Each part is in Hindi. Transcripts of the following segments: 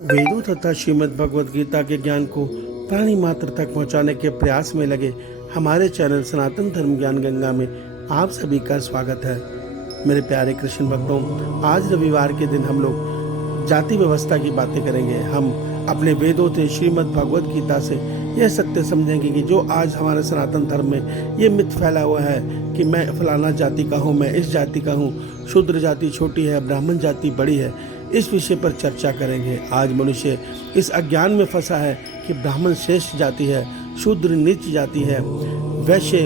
वेदों तथा श्रीमद् भगवद गीता के ज्ञान को प्राणी मात्र तक पहुंचाने के प्रयास में लगे हमारे चैनल सनातन धर्म ज्ञान गंगा में आप सभी का स्वागत है। मेरे प्यारे कृष्ण भक्तों, आज रविवार के दिन हम लोग जाति व्यवस्था की बातें करेंगे। हम अपने वेदों से श्रीमद् भगवद गीता से यह सत्य समझेंगे कि जो आज हमारे सनातन धर्म में ये मिथ फैला हुआ है कि मैं फलाना जाति का हूँ, मैं इस जाति का हूँ, शूद्र जाति छोटी है, ब्राह्मण जाति बड़ी है, इस विषय पर चर्चा करेंगे। आज मनुष्य इस अज्ञान में फंसा है कि ब्राह्मण श्रेष्ठ जाति है, शूद्र नीच जाति है, वैश्य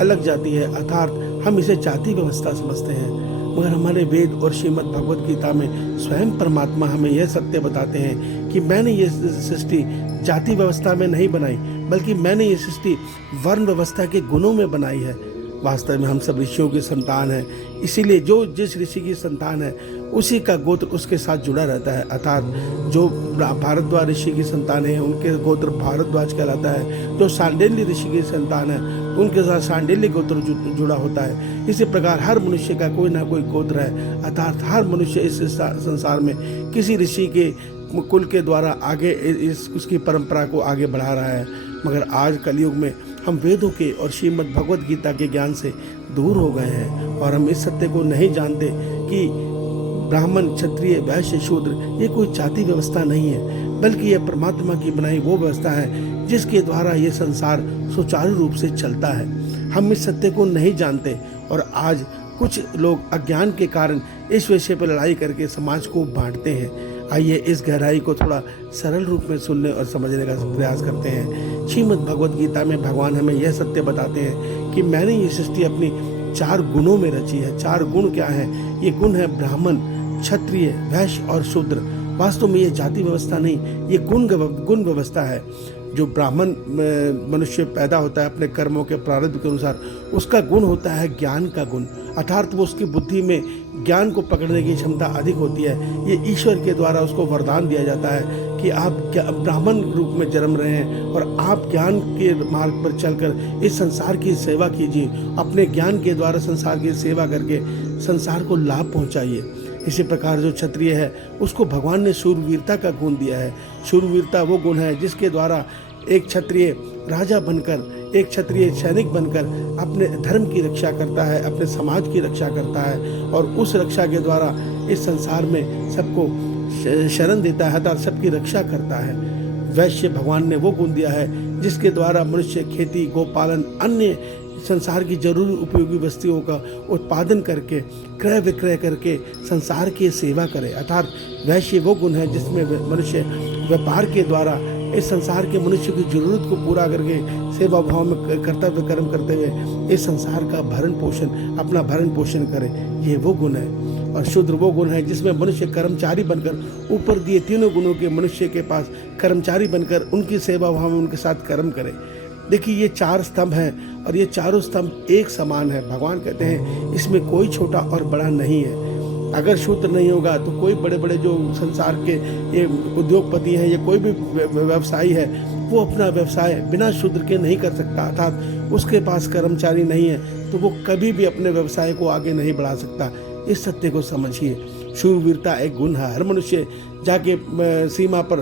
अलग जाति है, अर्थात हम इसे जाति व्यवस्था समझते हैं। मगर हमारे वेद और श्रीमद् भगवद गीता में स्वयं परमात्मा हमें यह सत्य बताते हैं कि मैंने ये सृष्टि जाति व्यवस्था में नहीं बनाई, बल्कि मैंने ये सृष्टि वर्ण व्यवस्था के गुणों में बनाई है। वास्तव में हम सब ऋषियों की संतान हैं, इसीलिए जो जिस ऋषि की संतान है उसी का गोत्र उसके साथ जुड़ा रहता है। अर्थात जो भारद्वाज ऋषि की संतान है उनके गोत्र भारद्वाज कहलाता है, जो सांडिल्य ऋषि की संतान है उनके साथ सांडिल्य गोत्र जुड़ा होता है। इसी प्रकार हर मनुष्य का कोई ना कोई गोत्र है, अर्थात हर मनुष्य इस संसार में किसी ऋषि के कुल के द्वारा आगे उसकी परंपरा को आगे बढ़ा रहा है। मगर आज कलयुग में हम वेदों के और श्रीमद् भगवद गीता के ज्ञान से दूर हो गए हैं और हम इस सत्य को नहीं जानते कि ब्राह्मण, क्षत्रिय, वैश्य, शूद्र ये कोई जाति व्यवस्था नहीं है, बल्कि यह परमात्मा की बनाई वो व्यवस्था है जिसके द्वारा ये संसार सुचारू रूप से चलता है। हम इस सत्य को नहीं जानते और आज कुछ लोग अज्ञान के कारण इस विषय पर लड़ाई करके समाज को बांटते हैं। आइए इस गहराई को थोड़ा सरल रूप में सुनने और समझने का प्रयास करते हैं। श्रीमद् भगवद गीता में भगवान हमें यह सत्य बताते हैं कि मैंने ये सृष्टि अपनी 4 गुणों में रची है। 4 गुण क्या है? ये गुण है ब्राह्मण, क्षत्रिय, वैश्य और शूद्र। वास्तव में ये जाति व्यवस्था नहीं, ये गुण व्यवस्था है। जो ब्राह्मण मनुष्य पैदा होता है अपने कर्मों के प्रारब्ध के अनुसार, उसका गुण होता है ज्ञान का गुण, अर्थात वो उसकी बुद्धि में ज्ञान को पकड़ने की क्षमता अधिक होती है। ये ईश्वर के द्वारा उसको वरदान दिया जाता है कि आप ब्राह्मण रूप में जन्म रहे हैं और आप ज्ञान के मार्ग पर चलकर इस संसार की सेवा कीजिए। अपने ज्ञान के द्वारा संसार की सेवा करके संसार को लाभ पहुंचाइए। इसी प्रकार जो क्षत्रिय है उसको भगवान ने शूरवीरता का गुण दिया है। शूरवीरता वो गुण है जिसके द्वारा एक क्षत्रिय राजा बनकर, एक क्षत्रिय सैनिक बनकर अपने धर्म की रक्षा करता है, अपने समाज की रक्षा करता है और उस रक्षा के द्वारा इस संसार में सबको शरण देता है, अर्थात सबकी रक्षा करता है। वैश्य भगवान ने वो गुण दिया है जिसके द्वारा मनुष्य खेती, गोपालन, अन्य संसार की जरूरी उपयोगी वस्तुओं का उत्पादन करके क्रय विक्रय करके संसार की सेवा करे। अर्थात वैश्य वो गुण है जिसमें मनुष्य व्यापार के द्वारा इस संसार के मनुष्य की जरूरत को पूरा करके सेवा भाव में कर्तव्य कर्म करते हुए इस संसार का अपना भरण पोषण करे, ये वो गुण है। और शूद्र वो गुण है जिसमें मनुष्य कर्मचारी बनकर ऊपर दिए तीनों गुणों के मनुष्य के पास कर्मचारी बनकर उनकी सेवा भाव में उनके साथ कर्म करे। देखिए ये 4 स्तंभ हैं और ये चारों स्तंभ एक समान है। भगवान कहते हैं इसमें कोई छोटा और बड़ा नहीं है। अगर शूद्र नहीं होगा तो कोई बड़े बड़े जो संसार के ये उद्योगपति हैं या कोई भी व्यवसायी है वो अपना व्यवसाय बिना शूद्र के नहीं कर सकता, अर्थात उसके पास कर्मचारी नहीं है तो वो कभी भी अपने व्यवसाय को आगे नहीं बढ़ा सकता। इस सत्य को समझिए। शूरवीरता एक गुण है। हर मनुष्य जाके सीमा पर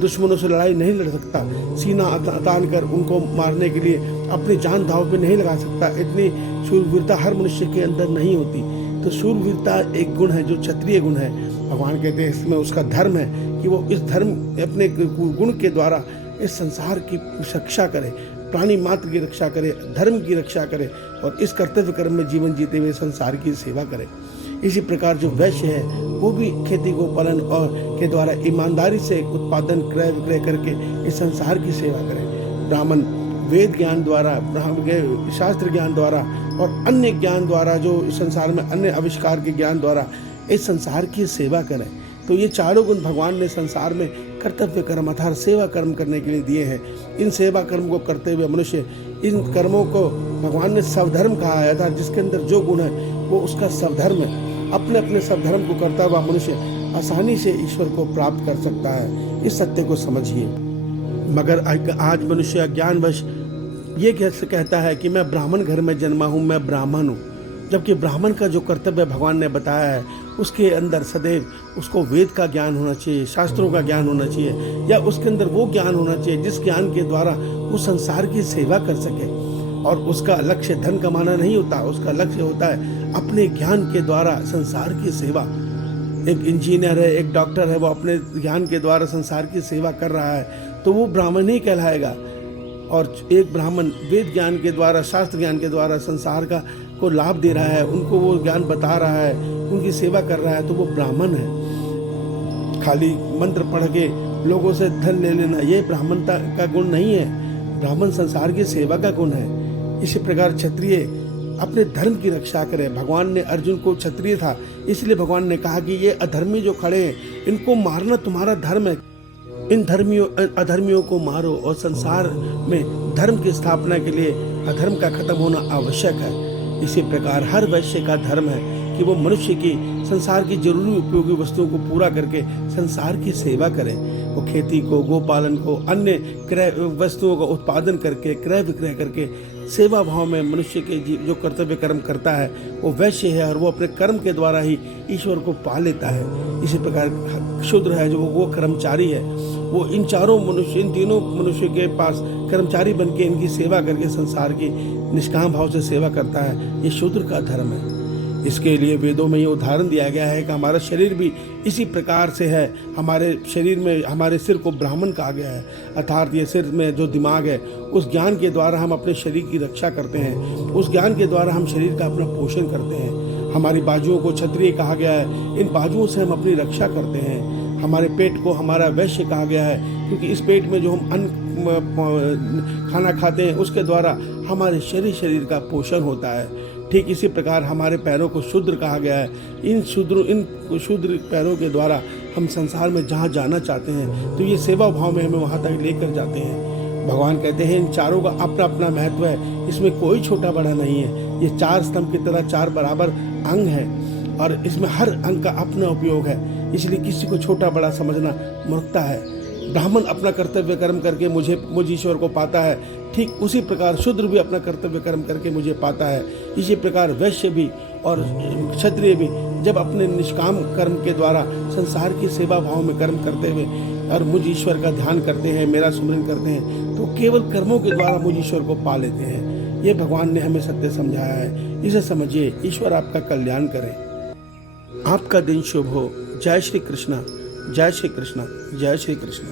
दुश्मनों से लड़ाई नहीं लड़ सकता, सीना तान कर उनको मारने के लिए अपनी जान दांव पे नहीं लगा सकता। इतनी शूरवीरता हर मनुष्य के अंदर नहीं होती। तो शूरवीरता एक गुण है जो क्षत्रिय गुण है। भगवान कहते हैं इसमें उसका धर्म है कि वो इस धर्म अपने गुण के द्वारा इस संसार की रक्षा करे, प्राणी मात्र की रक्षा करे, धर्म की रक्षा करे और इस कर्तव्य कर्म में जीवन जीते हुए संसार की सेवा करे। इसी प्रकार जो वैश्य है वो भी खेती गोपालन और के द्वारा ईमानदारी से उत्पादन क्रय विक्रय करके इस संसार की सेवा करे। ब्राह्मण वेद ज्ञान द्वारा, शास्त्र ज्ञान द्वारा और अन्य ज्ञान द्वारा, जो संसार में अन्य आविष्कार के ज्ञान द्वारा इस संसार की सेवा करें। तो ये चारों गुण भगवान ने संसार में कर्तव्य कर्म अर्थात सेवा कर्म करने के लिए दिए हैं। इन सेवा कर्म को करते हुए मनुष्य, इन कर्मों को भगवान ने स्वधर्म कहा है, अर्थात जिसके अंदर जो गुण है वो उसका स्वधर्म है। अपने अपने स्वधर्म को करता हुआ मनुष्य आसानी से ईश्वर को प्राप्त कर सकता है। इस सत्य को समझिए। मगर आज मनुष्य अज्ञानवश ये कहता है कि मैं ब्राह्मण घर में जन्मा हूँ, मैं ब्राह्मण हूँ। जबकि ब्राह्मण का जो कर्तव्य भगवान ने बताया है उसके अंदर सदैव उसको वेद का ज्ञान होना चाहिए, शास्त्रों का ज्ञान होना चाहिए, या उसके अंदर वो ज्ञान होना चाहिए जिस ज्ञान के द्वारा वो संसार की सेवा कर सके। और उसका लक्ष्य धन कमाना नहीं होता, उसका लक्ष्य होता है अपने ज्ञान के द्वारा संसार की सेवा। एक इंजीनियर है, एक डॉक्टर है, वो अपने ज्ञान के द्वारा संसार की सेवा कर रहा है तो वो ब्राह्मण ही कहलाएगा। और एक ब्राह्मण वेद ज्ञान के द्वारा, शास्त्र ज्ञान के द्वारा संसार का को लाभ दे रहा है, उनको वो ज्ञान बता रहा है, उनकी सेवा कर रहा है, तो वो ब्राह्मण है। खाली मंत्र पढ़ के लोगों से धन ले लेना ये ब्राह्मणता का गुण नहीं है, ब्राह्मण संसार की सेवा का गुण है। इसी प्रकार क्षत्रिय अपने धर्म की रक्षा करे। भगवान ने अर्जुन को, क्षत्रिय था इसलिए भगवान ने कहा कि ये अधर्मी जो खड़े हैं इनको मारना तुम्हारा धर्म है, इन अधर्मियों को मारो। और संसार में धर्म की स्थापना के लिए अधर्म का खत्म होना आवश्यक है। इसी प्रकार हर वैश्य का धर्म है कि वो मनुष्य की संसार की जरूरी उपयोगी वस्तुओं को पूरा करके संसार की सेवा करे। वो खेती को, गोपालन को, अन्य क्रय वस्तुओं का उत्पादन करके, क्रय विक्रय करके सेवा भाव में मनुष्य के जो कर्तव्य कर्म करता है वो वैश्य है, और वो अपने कर्म के द्वारा ही ईश्वर को पा लेता है। इसी प्रकार शूद्र है जो वो कर्मचारी है, वो इन तीनों मनुष्य के पास कर्मचारी बन के इनकी सेवा करके संसार की निष्काम भाव से सेवा करता है। ये शूद्र का धर्म है। इसके लिए वेदों में ये उदाहरण दिया गया है कि हमारा शरीर भी इसी प्रकार से है। हमारे शरीर में, हमारे सिर को ब्राह्मण कहा गया है, अर्थात ये सिर में जो दिमाग है उस ज्ञान के द्वारा हम अपने शरीर की रक्षा करते हैं, उस ज्ञान के द्वारा हम शरीर का अपना पोषण करते हैं। हमारी बाजुओं को क्षत्रिय कहा गया है, इन बाजुओं से हम अपनी रक्षा करते हैं। हमारे पेट को हमारा वैश्य कहा गया है क्योंकि इस पेट में जो हम अन्न खाना खाते हैं उसके द्वारा हमारे शरीर का पोषण होता है। ठीक इसी प्रकार हमारे पैरों को शूद्र कहा गया है। इन शूद्र पैरों के द्वारा हम संसार में जहाँ जाना चाहते हैं तो ये सेवा भाव में हमें वहाँ तक लेकर जाते हैं। भगवान कहते हैं इन चारों का अपना अपना महत्व है, इसमें कोई छोटा बड़ा नहीं है। ये चार स्तंभ की तरह चार बराबर अंग है और इसमें हर अंग का अपना उपयोग है, इसलिए किसी को छोटा बड़ा समझना मूर्खता है। ब्राह्मण अपना कर्तव्य कर्म करके मुझ ईश्वर को पाता है, ठीक उसी प्रकार शूद्र भी अपना कर्तव्य कर्म करके मुझे पाता है। इसी प्रकार वैश्य भी और क्षत्रिय भी जब अपने निष्काम कर्म के द्वारा संसार की सेवा भाव में कर्म करते हुए और मुझ ईश्वर का ध्यान करते हैं, मेरा सुमिरन करते हैं, तो केवल कर्मों के द्वारा मुझ ईश्वर को पा लेते हैं। ये भगवान ने हमें सत्य समझाया है, इसे समझिए। ईश्वर आपका कल्याण करे, आपका दिन शुभ हो। जय श्री कृष्ण, जय श्री कृष्ण, जय श्री कृष्ण।